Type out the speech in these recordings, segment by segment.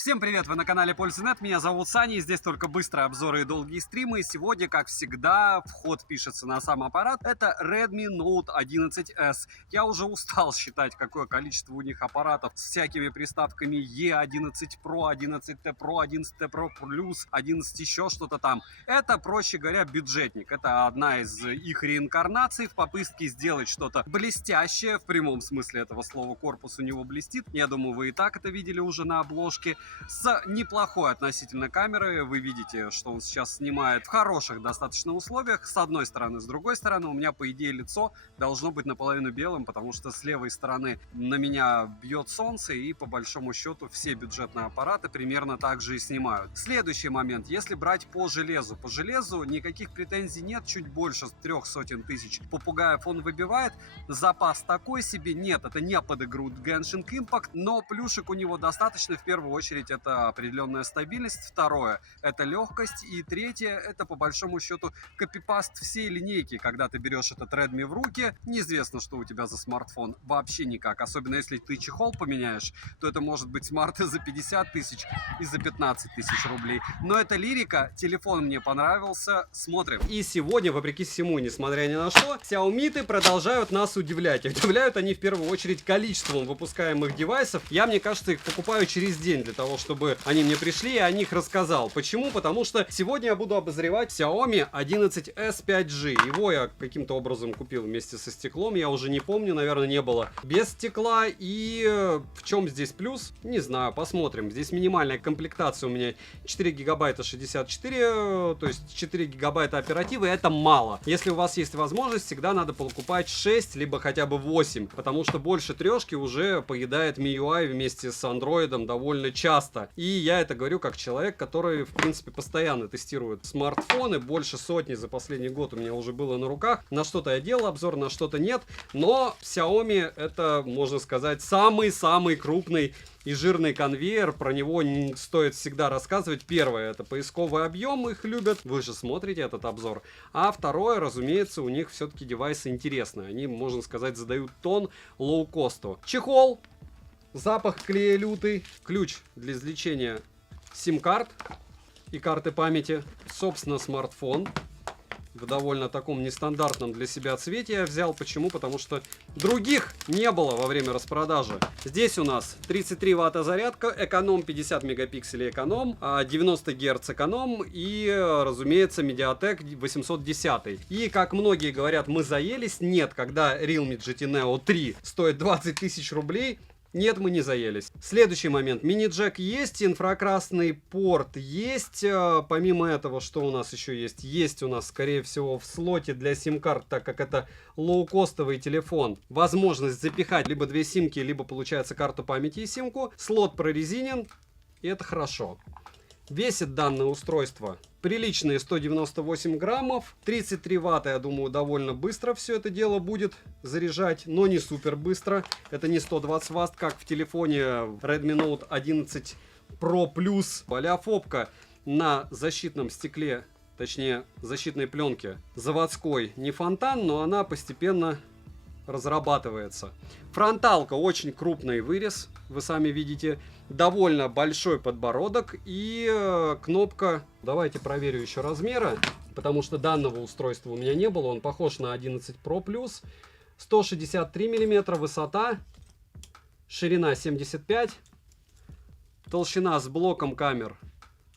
Всем привет, вы на канале Пользы.нет, меня зовут Саня, и здесь только быстрые обзоры и долгие стримы. И сегодня, как всегда, вход пишется на сам аппарат, это Redmi Note 11S. Я уже устал считать, какое количество у них аппаратов с всякими приставками E11 Pro, 11T Pro, 11T Pro Plus, 11 еще что-то там. Это, проще говоря, бюджетник. Это одна из их реинкарнаций в попытке сделать что-то блестящее, в прямом смысле этого слова. Корпус у него блестит, я думаю, вы и так это видели уже на обложке. С неплохой относительно камеры. Вы видите, что он сейчас снимает в хороших достаточно условиях. С одной стороны, с другой стороны, у меня, по идее, лицо должно быть наполовину белым, потому что с левой стороны на меня бьет солнце, и по большому счету все бюджетные аппараты примерно так же и снимают. Следующий момент. Если брать по железу никаких претензий нет. Чуть больше 300 тысяч попугаев он выбивает. Запас такой себе. Нет, это не под игру Genshin Impact, но плюшек у него достаточно. В первую очередь это определенная стабильность, второе это легкость, и третье это по большому счету копипаст всей линейки. Когда ты берешь этот Redmi в руки, неизвестно, что у тебя за смартфон, вообще никак. Особенно если ты чехол поменяешь, то это может быть смарт и за 50 тысяч, и за 15 тысяч рублей. Но это лирика, телефон мне понравился, смотрим. И сегодня, вопреки всему, несмотря ни на что, Xiaomi продолжают нас удивлять. Удивляют они в первую очередь количеством выпускаемых девайсов. Я, мне кажется, их покупаю через день для того, чтобы они мне пришли, и о них рассказал. Почему? Потому что сегодня я буду обозревать Xiaomi 11s 5G. Его я каким-то образом купил вместе со стеклом, я уже не помню, наверное, не было без стекла. И в чем здесь плюс? Не знаю, посмотрим. Здесь минимальная комплектация у меня 4 гигабайта 64, то есть 4 гигабайта оперативы, это мало. Если у вас есть возможность, всегда надо покупать 6, либо хотя бы 8, потому что больше трешки уже поедает MIUI вместе с Android довольно часто. И я это говорю как человек, который, в принципе, постоянно тестирует смартфоны. Больше сотни за последний год у меня уже было на руках. На что-то я делал обзор, на что-то нет. Но Xiaomi это, можно сказать, самый-самый крупный и жирный конвейер. Про него не стоит всегда рассказывать. Первое, это поисковый объем, их любят. Вы же смотрите этот обзор. А второе, разумеется, у них все-таки девайсы интересные. Они, можно сказать, задают тон лоу-косту. Чехол. Запах клея лютый, ключ для извлечения сим-карт и карты памяти, собственно, смартфон. В довольно таком нестандартном для себя цвете я взял. Почему? Потому что других не было во время распродажи. Здесь у нас 33 ватта зарядка, эконом 50 мегапикселей эконом, 90 Гц эконом и, разумеется, Mediatek 810. И, как многие говорят, мы заелись. Нет, когда Realme GT Neo 3 стоит 20 тысяч рублей, нет, мы не заелись. Следующий момент. Мини-джек есть, инфракрасный порт есть. Помимо этого, что у нас еще есть? Есть у нас, скорее всего, в слоте для сим-карт, так как это лоукостовый телефон, возможность запихать либо две симки, либо, получается, карту памяти и симку. Слот прорезинен, и это хорошо. Весит данное устройство приличные 198 граммов, 33 ватта, я думаю, довольно быстро все это дело будет заряжать, но не супер быстро. Это не 120 ватт, как в телефоне Redmi Note 11 Pro Plus. Олеофобка на защитном стекле, точнее защитной пленке заводской, не фонтан, но она постепенно разрабатывается. Фронталка, очень крупный вырез, вы сами видите, довольно большой подбородок и кнопка. Давайте проверю еще размеры, потому что данного устройства у меня не было. Он похож на 11 Pro Plus. 163 мм высота, ширина 75, толщина с блоком камер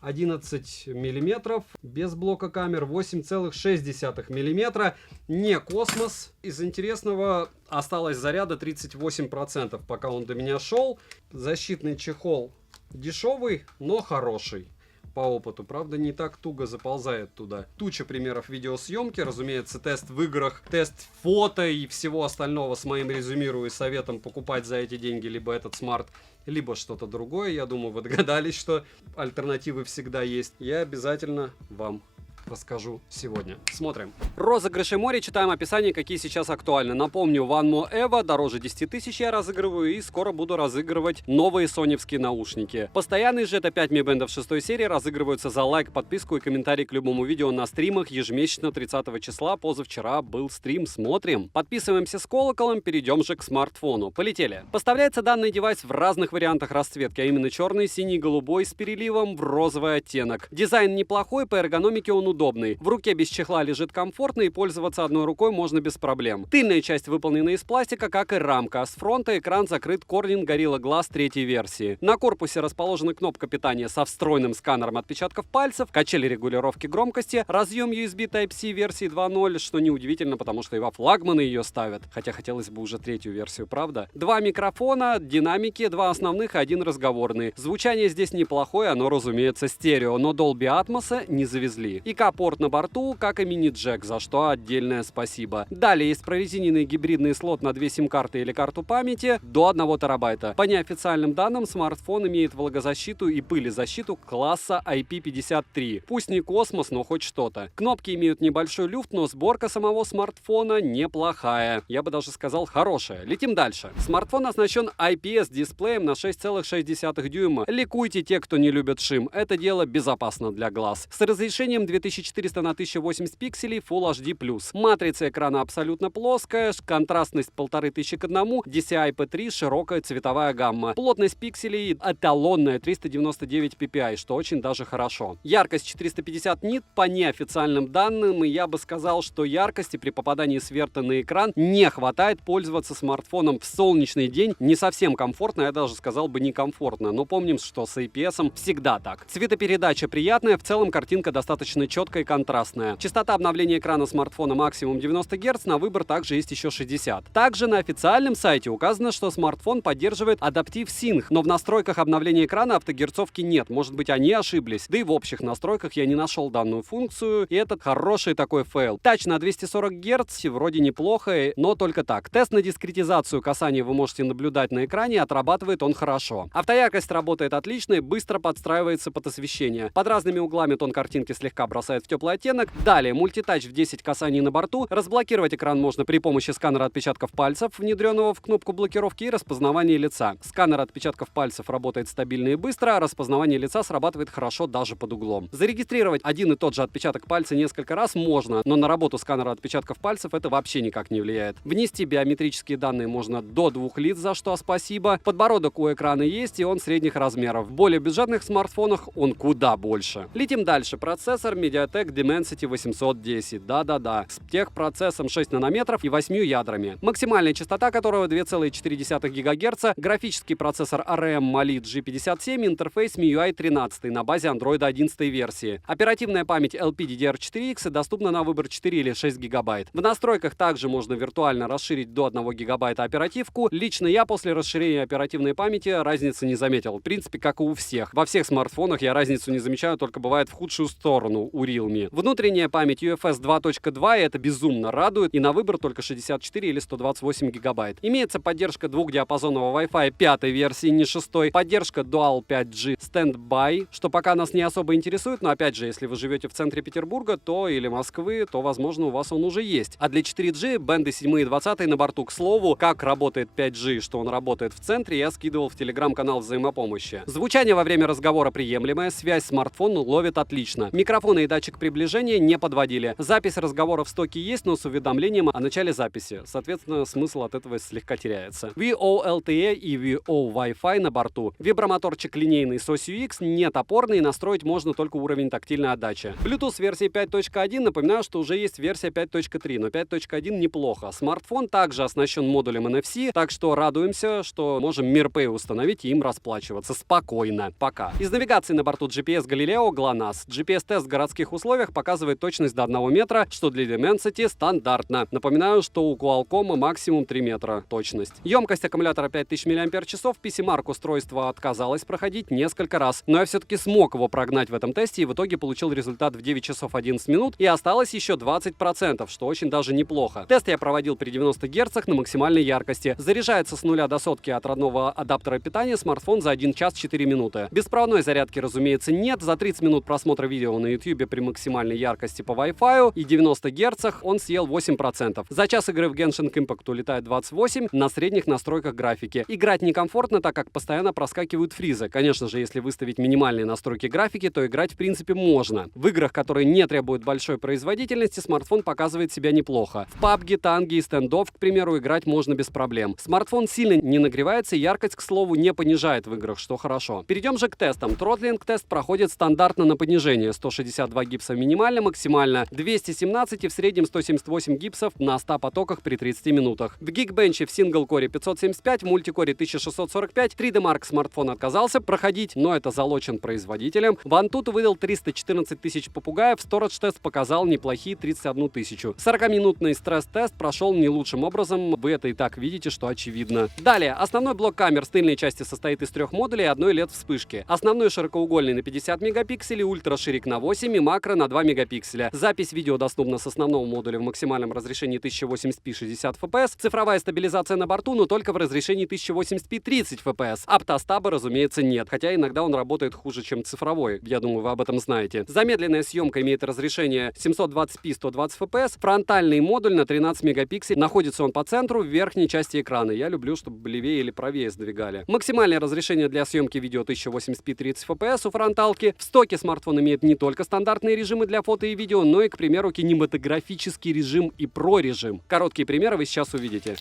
11 миллиметров, без блока камер 8,6 миллиметра. Не космос. Из интересного осталось заряда 38%, пока он до меня шел. Защитный чехол дешевый, но хороший. По опыту, правда, не так туго заползает туда. Туча примеров видеосъемки, разумеется, тест в играх, тест фото и всего остального с моим резюмирую и советом покупать за эти деньги либо этот смарт, либо что-то другое. Я думаю, вы догадались, что альтернативы всегда есть. Я обязательно вам расскажу сегодня. Смотрим. Розыгрыши море. Читаем описание, какие сейчас актуальны. Напомню, OneMo Evo дороже 10 тысяч я разыгрываю, и скоро буду разыгрывать новые соневские наушники. Постоянные же это 5 Mi Band 6 серии разыгрываются за лайк, подписку и комментарий к любому видео на стримах ежемесячно 30 числа. Позавчера был стрим, смотрим. Подписываемся с колоколом, перейдем же к смартфону. Полетели. Поставляется данный девайс в разных вариантах расцветки, а именно черный, синий, голубой с переливом в розовый оттенок. Дизайн неплохой, по эргономике он удобный. В руке без чехла лежит комфортно и пользоваться одной рукой можно без проблем. Тыльная часть выполнена из пластика, как и рамка, а с фронта экран закрыт Corning Gorilla Glass 3 версии. На корпусе расположена кнопка питания со встроенным сканером отпечатков пальцев, качели регулировки громкости, разъем USB Type-C версии 2.0, что неудивительно, потому что и во флагманы ее ставят. Хотя хотелось бы уже 3 версию, правда? 2 микрофона, динамики, 2 основных и 1 разговорный. Звучание здесь неплохое, оно, разумеется, стерео, но Dolby Atmos не завезли. ИК-порт на борту, как и мини-джек, за что отдельное спасибо. Далее есть прорезиненный гибридный слот на 2 сим-карты или карту памяти до 1 терабайта. По неофициальным данным, смартфон имеет влагозащиту и пылезащиту класса IP53. Пусть не космос, но хоть что-то. Кнопки имеют небольшой люфт, но сборка самого смартфона неплохая. Я бы даже сказал, хорошая. Летим дальше. Смартфон оснащен IPS-дисплеем на 6,6 дюйма. Ликуйте те, кто не любит шим. Это дело безопасно для глаз. С разрешением 2400 на 1080 пикселей Full HD+. Матрица экрана абсолютно плоская, контрастность 1500 к 1, DCI-P3, широкая цветовая гамма. Плотность пикселей эталонная 399 ppi, что очень даже хорошо. Яркость 450 нит по неофициальным данным, и я бы сказал, что яркости при попадании света на экран не хватает. Пользоваться смартфоном в солнечный день не совсем комфортно, я даже сказал бы некомфортно, но помним, что с IPS всегда так. Цветопередача приятная, в целом картинка достаточно четкая и контрастная. Частота обновления экрана смартфона максимум 90 Гц, на выбор также есть еще 60. Также на официальном сайте указано, что смартфон поддерживает Adaptive Sync, но в настройках обновления экрана автогерцовки нет. Может быть, они ошиблись. Да и в общих настройках я не нашел данную функцию, и это хороший такой фейл. Тач на 240 Гц вроде неплохо, но только так. Тест на дискретизацию касания вы можете наблюдать на экране, отрабатывает он хорошо. Автояркость работает отлично и быстро подстраивается под освещение. Под разными углами тон картинки слегка бросает в теплый оттенок. Далее мультитач в 10 касаний на борту. Разблокировать экран можно при помощи сканера отпечатков пальцев, внедренного в кнопку блокировки, и распознавания лица. Сканер отпечатков пальцев работает стабильно и быстро, а распознавание лица срабатывает хорошо даже под углом. Зарегистрировать один и тот же отпечаток пальца несколько раз можно, но на работу сканера отпечатков пальцев это вообще никак не влияет. Внести биометрические данные можно до 2 лиц, за что спасибо. Подбородок у экрана есть, и он средних размеров. В более бюджетных смартфонах он куда больше. Летим дальше. Процессор MediaTek Dimensity 810. Да-да-да. С техпроцессом 6 нанометров и 8 ядрами. Максимальная частота которого 2,4 ГГц. Графический процессор ARM Mali G57. Интерфейс MIUI 13 на базе Android 11 версии. Оперативная память LPDDR4X доступна на выбор 4 или 6 ГБ. В настройках также можно виртуально расширить до 1 ГБ оперативку. Лично я после расширения оперативной памяти разницы не заметил. В принципе, как и у всех. Во всех смартфонах я разницу не замечаю, только бывает в худшую сторону у Realme. Внутренняя память UFS 2.2, и это безумно радует. И на выбор только 64 или 128 ГБ. Имеется поддержка двухдиапазонного Wi-Fi 5 версии, не 6. Поддержка Dual 5G Standby, что пока нас не особо интересует, но опять же, если вы живете в центре Петербурга, то или Москвы, то возможно у вас он уже есть. А для 4G бенды 7 и 20 на борту. К слову, как работает 5G, что он работает в центре, я скидывал в телеграм-канал взаимопомощи. Звучание во время разговора приемлемое, связь смартфон ловит отлично. Микрофоны и датчик приближения не подводили. Запись разговора в стоке есть, но с уведомлением о начале записи. Соответственно, смысл от этого слегка теряется. VoLTE и VO Wi-Fi на борту. Вибромоторчик линейный с осью X, не топорный, настроить можно только уровень тактильной отдачи. Bluetooth версии 5.1, напоминаю, что уже есть версия 5.3, но 5.1 неплохо. Смартфон также оснащен модулем NFC, так что радуемся, что можем MirPay установить и им расплачиваться спокойно. Пока. Из навигации на борту GPS Galileo GLONASS. GPS-тест в городских условиях показывает точность до 1 метра, что для Dimensity стандартно. Напоминаю, что у Qualcomm максимум 3 метра точность. Емкость аккумулятора 5000 мАч. PC-марк устройства отказалось проходить несколько раз, но я все-таки смог его прогнать в этом тесте и в итоге получил результат в 9 часов 11 минут и осталось еще 20%, что очень даже неплохо. Тест я проводил при 90 Гц на максимальной яркости. Заряжается с 0 до сотки от родного адаптера питания смартфон за 1 час 4 минуты. Беспроводной зарядки, разумеется, нет. За 30 минут просмотра видео на YouTube при максимальной яркости по Wi-Fi и 90 Гц он съел 8%. За час игры в Genshin Impact улетает 28 на средних настройках графики. Играть некомфортно, так как постоянно проскакивают фризы. Конечно же, если выставить минимальные настройки графики, то играть в принципе можно. В играх, которые не требуют большой производительности, смартфон показывает себя неплохо. В PUBG, танги и стендов, к примеру, играть можно без проблем. Смартфон сильно не нагревается, яркость, к слову, не понижает в играх, что хорошо. Перейдем же к тестам. Тротлинг-тест проходит стандартно на понижение. 162 гипса минимально, максимально 217 и в среднем 178 гипсов на 100 потоках при 30 минутах. В Geekbench в сингл-коре 575, в мультикоре 1645. 3D Mark смартфон отказался проходить, но это залочен производителем. В Antutu выдал 314 тысяч попугаев, Storage-тест показал неплохие 31 тысячу. 40-минутный стресс-тест прошел не лучшим образом, вы это и так видите, что очевидно. Далее, основной блок камер с тыльной части состоит из 3 модулей и одной LED-вспышки. Основной широкоугольный на 50 мегапикселей, ультраширик на 8 и макро на 2 мегапикселя. Запись видео доступна с основного модуля в максимальном разрешении 1080p 60 fps, цифровая стабилизация на борту, но только в разрешении 1080p 30 fps. Оптостаба, разумеется, нет, хотя иногда он работает хуже, чем цифровой, я думаю, вы об этом знаете. Замедленная съемка имеет разрешение 720p 120 fps, фронтальный модуль на 13 мегапикселей, находится он по центру в верхней части экрана. Я люблю, чтобы левее или правее сдвигали. Максимальное разрешение для съемки видео 1080p 30 fps у фронталки. В стоке смартфон имеет не только стандартные режимы для фото и видео, но и, к примеру, кинематографический режим и Pro-режим. Короткие примеры вы сейчас увидите.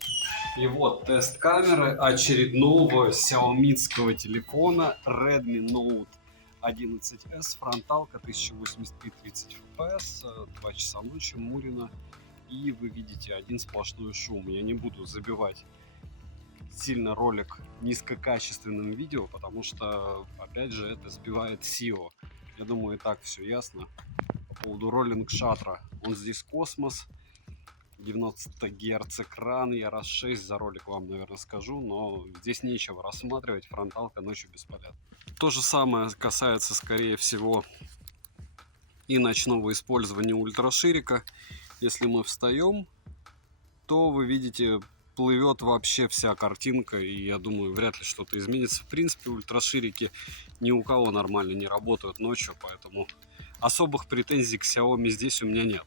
И вот тест камеры очередного xiaomi-ского телефона Redmi Note 11s, фронталка 1080p 30 fps, 2 часа ночи, Мурина, и вы видите один сплошной шум. Я не буду забивать сильно ролик низкокачественным видео, потому что, опять же, это сбивает SEO. Я думаю, и так все ясно. По поводу роллинг шаттера. Он здесь космос, 90 Гц экран, я раз 6 за ролик вам, наверное, скажу, но здесь нечего рассматривать, фронталка ночью бесполезна. То же самое касается, скорее всего, и ночного использования ультраширика. Если мы встаем, то вы видите, плывет вообще вся картинка, и я думаю, вряд ли что-то изменится. В принципе, ультраширики ни у кого нормально не работают ночью, поэтому особых претензий к Xiaomi здесь у меня нет.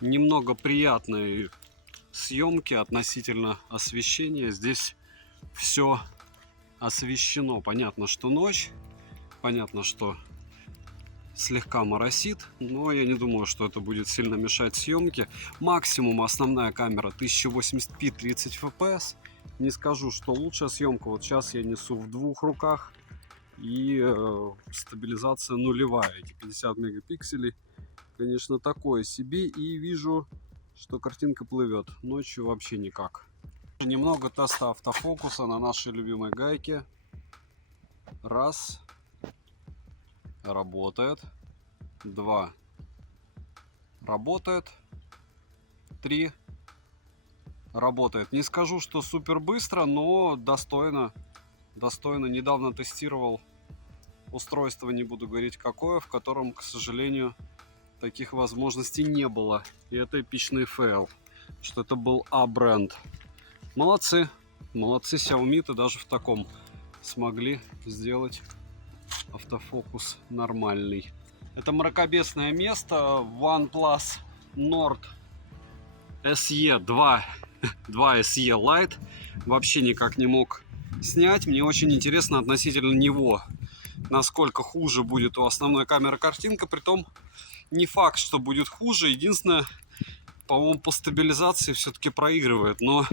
Немного приятной съемки относительно освещения. Здесь все освещено. Понятно, что ночь, понятно, что слегка моросит, но я не думаю, что это будет сильно мешать съемке. Максимум основная камера 1080p 30 fps. Не скажу, что лучшая съемка. Вот сейчас я несу в 2 руках, и стабилизация нулевая. Эти 50 мегапикселей, конечно, такое себе, и вижу, что картинка плывет. Ночью вообще никак. Немного теста автофокуса на нашей любимой гайке. Раз. Работает. 2. Работает. 3. Работает. Не скажу, что супер быстро, но достойно. Достойно. Недавно тестировал устройство, не буду говорить какое, в котором, к сожалению, таких возможностей не было. И это эпичный фейл, что это был А-бренд. Молодцы. Молодцы Xiaomi-то даже в таком смогли сделать автофокус нормальный. Это мракобесное место. OnePlus Nord SE 2 SE Lite вообще никак не мог снять. Мне очень интересно относительно него, насколько хуже будет у основной камеры картинка. Притом не факт, что будет хуже. Единственное, по-моему, по стабилизации все-таки проигрывает. Но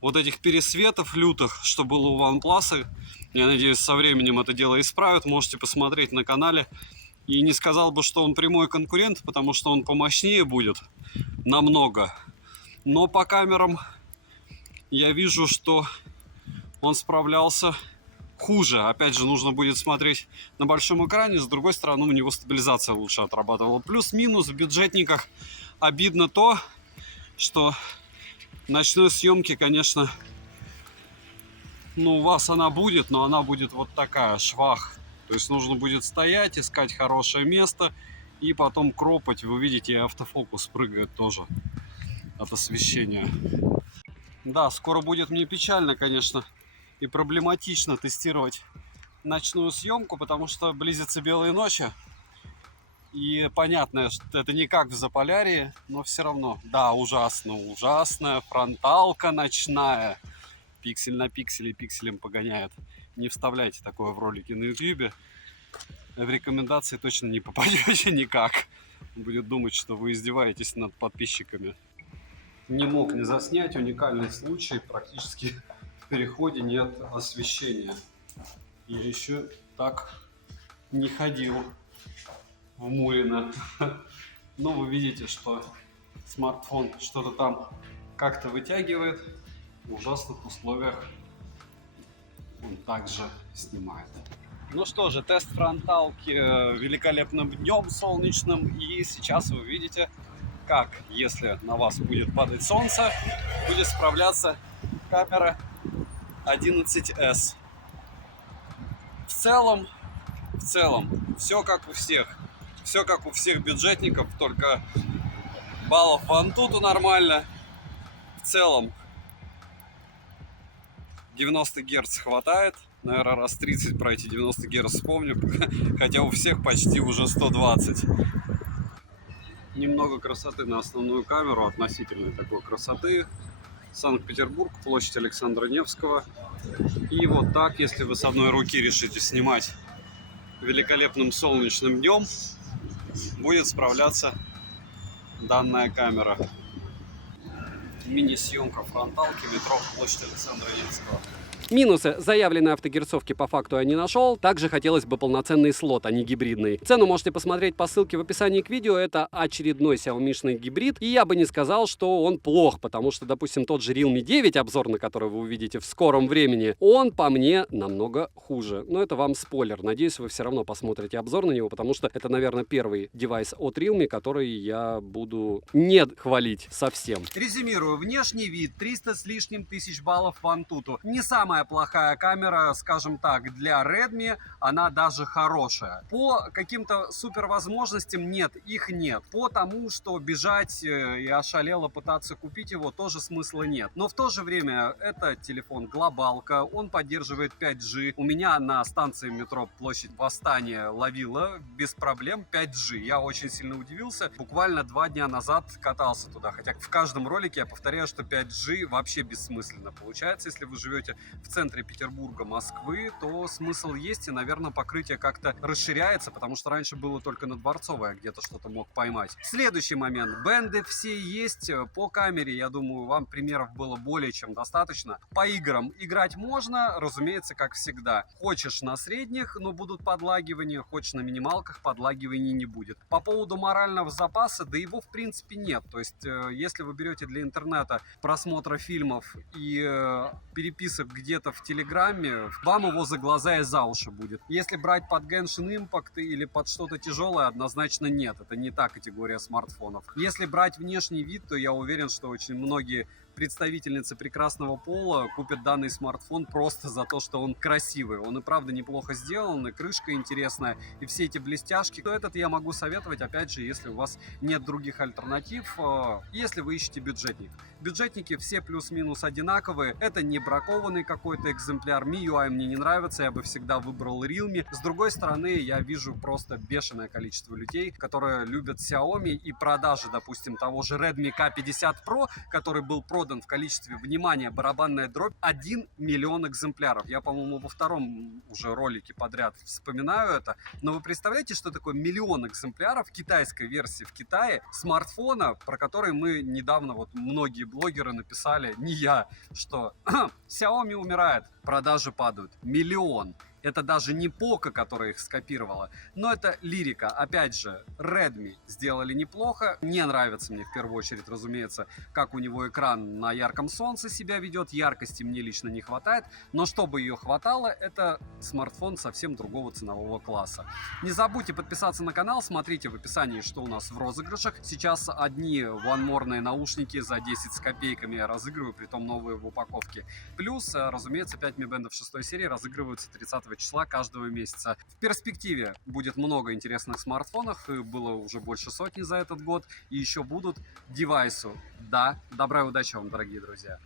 вот этих пересветов лютых, что было у OnePlus, я надеюсь, со временем это дело исправят. Можете посмотреть на канале. И не сказал бы, что он прямой конкурент, потому что он помощнее будет намного. Но по камерам я вижу, что он справлялся хуже. Опять же, нужно будет смотреть на большом экране. С другой стороны, у него стабилизация лучше отрабатывала. Плюс-минус в бюджетниках обидно то, что ночной съемки, конечно, ну, у вас она будет, но она будет вот такая, швах. То есть нужно будет стоять, искать хорошее место и потом кропать. Вы видите, автофокус прыгает тоже от освещения. Да, скоро будет мне печально, конечно, и проблематично тестировать ночную съемку, потому что близятся белые ночи. И понятно, что это не как в Заполярье, но все равно. Да, ужасно, ужасная фронталка ночная. Пиксель на пикселе пикселем погоняет. Не вставляйте такое в ролики на ютубе. В рекомендации точно не попадете никак. Он будет думать, что вы издеваетесь над подписчиками. Не мог не заснять уникальный случай. Практически в переходе нет освещения. Я еще так не ходил в Мурино. Но вы видите, что смартфон что-то там как-то вытягивает. В ужасных условиях он также снимает. Ну что же, тест фронталки великолепным днем солнечным. И сейчас вы видите, как, если на вас будет падать солнце, будет справляться камера 11S. В целом, все как у всех. Все как у всех бюджетников, только баллов в Antutu нормально. В целом 90 Гц хватает. Наверное, раз 30 про эти 90 Гц вспомню. Хотя у всех почти уже 120. Немного красоты на основную камеру, относительной такой красоты. Санкт-Петербург, площадь Александра Невского. И вот так, если вы с одной руки решите снимать великолепным солнечным днем, будет справляться данная камера. Мини-съемка фронталки, метро, площадь Александра Невского. Минусы. Заявленной автогерцовки по факту я не нашел. Также хотелось бы полноценный слот, а не гибридный. Цену можете посмотреть по ссылке в описании к видео. Это очередной Xiaomi-шный гибрид. И я бы не сказал, что он плох, потому что, допустим, тот же Realme 9, обзор на который вы увидите в скором времени, он по мне намного хуже. Но это вам спойлер. Надеюсь, вы все равно посмотрите обзор на него, потому что это, наверное, первый девайс от Realme, который я буду не хвалить совсем. Резюмирую. Внешний вид, 300 с лишним тысяч баллов в Antutu. Не самая плохая камера, скажем так, для Redmi, она даже хорошая. По каким-то супер возможностям нет, их нет. По тому, что бежать и ошалело пытаться купить его, тоже смысла нет. Но в то же время это телефон глобалка, он поддерживает 5G. У меня на станции метро Площадь Восстания ловила без проблем 5G. Я очень сильно удивился. Буквально 2 дня назад катался туда. Хотя в каждом ролике я повторяю, что 5G вообще бессмысленно получается. Если вы живете в центре Петербурга, Москвы, то смысл есть, и, наверное, покрытие как-то расширяется, потому что раньше было только на Дворцовой, где-то что-то мог поймать. Следующий момент. Бенды все есть. По камере, я думаю, вам примеров было более чем достаточно. По играм играть можно, разумеется, как всегда. Хочешь на средних, но будут подлагивания, хочешь на минималках, подлагиваний не будет. По поводу морального запаса, да его в принципе нет. То есть, если вы берете для интернета просмотра фильмов и переписок где-то в Телеграме, вам его за глаза и за уши будет. Если брать под Genshin Impact или под что-то тяжелое, однозначно нет. Это не та категория смартфонов. Если брать внешний вид, то я уверен, что очень многие представительницы прекрасного пола купят данный смартфон просто за то, что он красивый. Он и правда неплохо сделан, и крышка интересная, и все эти блестяшки. То этот я могу советовать, опять же, если у вас нет других альтернатив, если вы ищете бюджетник. Бюджетники все плюс-минус одинаковые. Это не бракованный какой-то экземпляр. MIUI мне не нравится, я бы всегда выбрал Realme. С другой стороны, я вижу просто бешеное количество людей, которые любят Xiaomi, и продажи, допустим, того же Redmi K50 Pro, который был продан в количестве, внимания, барабанная дробь, 1 миллион экземпляров. Я, по-моему, во втором уже ролике подряд вспоминаю это. Но вы представляете, что такое 1 миллион экземпляров китайской версии в Китае смартфона, про который мы недавно, вот многие блогеры написали, не я, что Xiaomi умирает, продажи падают. 1 миллион. Это даже не Poco, которая их скопировала, но это лирика. Опять же, Redmi сделали неплохо. Не нравится мне в первую очередь, разумеется, как у него экран на ярком солнце себя ведет. Яркости мне лично не хватает, но чтобы ее хватало, это смартфон совсем другого ценового класса. Не забудьте подписаться на канал, смотрите в описании, что у нас в розыгрышах. Сейчас одни OneMore наушники за 10 с копейками я разыгрываю, притом новые в упаковке. Плюс, разумеется, 5 Mi Band 6 серии разыгрываются 30 числа каждого месяца. В перспективе будет много интересных смартфонов, и было уже больше сотни за этот год, и еще будут девайсу. Да, добра и удачи вам, дорогие друзья!